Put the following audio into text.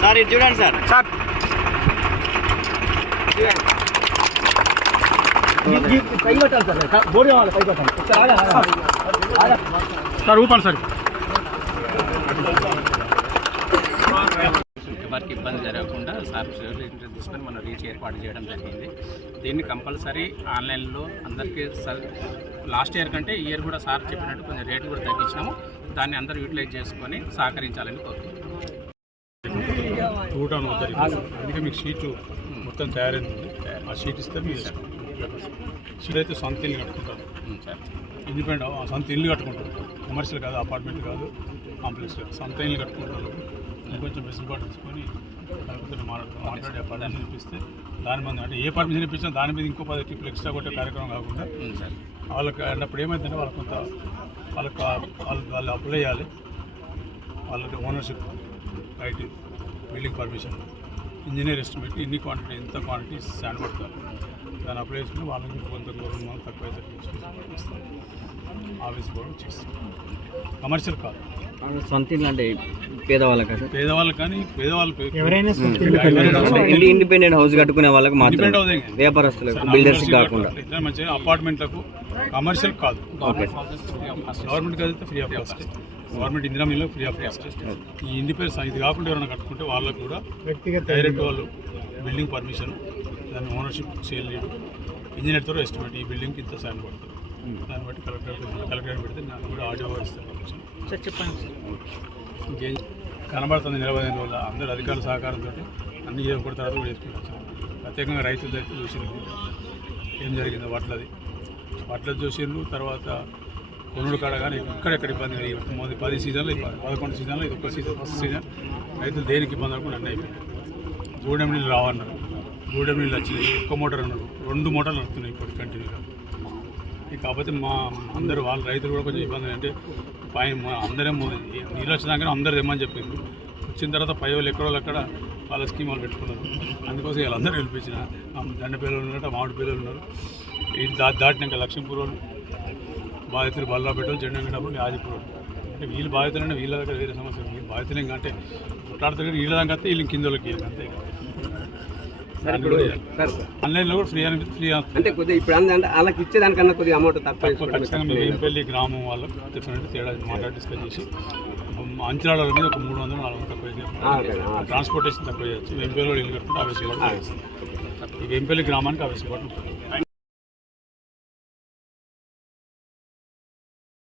Sir ఇది చూడండి sir sir పై కొట్టాలి సార్ బోర్డు కావాలి పై కొట్టాలి. సార్ ఊపండి సార్ ఎవరికి ఇబ్బంది జరగకుండా సార్ తీసుకొని మనం రీచ్ ఏర్పాటు చేయడం జరిగింది. దీన్ని కంపల్సరీ ఆన్లైన్లో అందరికీ లాస్ట్ ఇయర్ కంటే ఈ ఇయర్ కూడా సార్ చెప్పినట్టు కొంచెం రేట్లు కూడా తగ్గించినాము. దాన్ని అందరూ యూటిలైజ్ చేసుకొని సహకరించాలని టూ అవుతారు. అందుకే మీకు షీట్ మొత్తం తయారైంది. ఆ షీట్ ఇస్తే మీరు అయితే సొంత ఇల్లు కట్టుకుంటారు. ఇండిపెండెంట్ ఆ సొంత ఇల్లు కట్టుకుంటారు. కమర్షియల్ కాదు అపార్ట్మెంట్ కాదు కాంప్లెక్స్ కాదు. సొంత ఇల్లు కట్టుకుంటారు. ఇంకొంచెం వెసులుబాటు తీసుకొని లేకపోతే మాట్లాడుతూ మాట్లాడి ఆ పర్మిషన్ ఇప్పిస్తే దాని మీద అంటే ఏ పర్మిషన్ ఇప్పించినా దాని మీద ఇంకో పది ట్రిప్పులు ఎక్స్ట్రా కొట్టే కార్యక్రమం కాకుండా వాళ్ళకి అన్నప్పుడు ఏమైందంటే వాళ్ళకి కొంత వాళ్ళకి వాళ్ళు వాళ్ళు అప్లై చేయాలి. వాళ్ళకి ownership right building permission engineer estimate ఇన్ని క్వాంటిటీ ఎంత క్వాంటిటీ స్టాండ్ పడతారు దాని అప్లై చేసుకుని వాళ్ళకి కొంత రెండు తక్కువ అయితే కమర్షియల్ కాదు. సొంత ఇల్లు అంటే పేదవాళ్ళకా పేదవాళ్ళు కానీ పేదవాళ్ళు ఎవరైనా ఇండిపెండెంట్ హౌస్ కట్టుకునే వాళ్ళకి మాత్రం Independent housing. వ్యాపారస్తులకు బిల్డర్స్ కాకుండా. అపార్ట్మెంట్లకు కమర్షియల్ కాదు. గవర్నమెంట్ అయితే free of cost government Indira mill free of cost ఈ ఇండిపెండెన్స్ ఇది కాకుండా ఎవరైనా కట్టుకుంటే వాళ్ళకు కూడా వ్యక్తిగత డైరెక్ట్ వాళ్ళు బిల్డింగ్ పర్మిషన్ దాని ఓనర్షిప్ సేల్ చేయడం. ఇంజనీర్తో ఎస్టిమేట్ ఈ బిల్డింగ్కి ఇంత సైన్ పడుతుంది. దాన్ని బట్టి కలెక్టర్ కలెక్టర్ పెడితే నాకు కూడా ఆడియో ఇస్తాను సార్ చెప్పండి ఇంకేం కనబడుతుంది నిలబడిన వల్ల అందరు అధికారుల సహకారంతో అన్ని చేయకూడదు తర్వాత కూడా చేసుకుంటాం ప్రత్యేకంగా రైతుల దగ్గర చూసింది. ఏం జరిగిందో వడ్లది వడ్లది చూసిండ్రు. తర్వాత కొనుడు కాడ కానీ ఎక్కడెక్కడ ఇబ్బంది మొదటి పది సీజన్లు పదకొండు సీజన్లు ఇది ఒక సీజన్ ఫస్ట్ సీజన్. రైతులు దేనికి ఇబ్బంది అవ్వకుండా అన్నీ అయిపోయింది గూడెం నీళ్ళు రావన్నారు. గూడెం నీళ్ళు వచ్చినాయి. ఒక్క మోటార్ అన్నారు. రెండు మోటార్లు నడుతున్నాయి ఇప్పుడు కంటిన్యూగా. కాకపోతే మా అందరూ వాళ్ళ రైతులు కూడా కొంచెం ఇబ్బంది అంటే పై అందరం నీళ్ళు వచ్చినాకనే అందరు తెమ్మని చెప్పింది వచ్చిన తర్వాత పై వాళ్ళు ఎక్కడో అక్కడ వాళ్ళ స్కీమ్ వాళ్ళు పెట్టుకున్నారు. అందుకోసం వీళ్ళందరూ గెలిపించిన. దండ పిల్లలు ఉన్నారు మామిడి పిల్లలు ఉన్నారు ఇది దా దాటినాక లక్ష్మీపూర్ వాళ్ళు బాధితులు బల్లా చెండంగడప్పుడు జెండా వెంకటప్పుడు వాళ్ళు. అంటే వీళ్ళు బాధితులంటే వీళ్ళ దగ్గర వేరే సమస్య. వీళ్ళు బాధితులు ఇంకా అంటే కొట్లాడుతారు వీళ్ళ దాకా వీళ్ళు కింద వాళ్ళకి అంతే. ఆన్లైన్లో కూడా ఫ్రీ అని ఫ్రీ అంటే కొద్దిగా ఇప్పుడు వాళ్ళకి ఇచ్చేదానికన్నా కొద్దిగా అమౌంట్ తక్కువ ఖచ్చితంగా గ్రామం వాళ్ళకి డిఫరెంట్ తేడా మాట్లాడి డిస్కస్ చేసి అంచనాల మీద ఒక మూడు వందలు నాలుగు వందలు తక్కువ ఆ, ఓకే, ఆ. చేయాలి ట్రాన్స్పోర్టేషన్ తక్కువ చేయొచ్చు. వెంపల్లిలో ఇల్లు కట్టుకుంటే ఆవేశపాటు ఈ వెంపల్లి గ్రామానికి ఆవేశపాటు ఉంటుంది.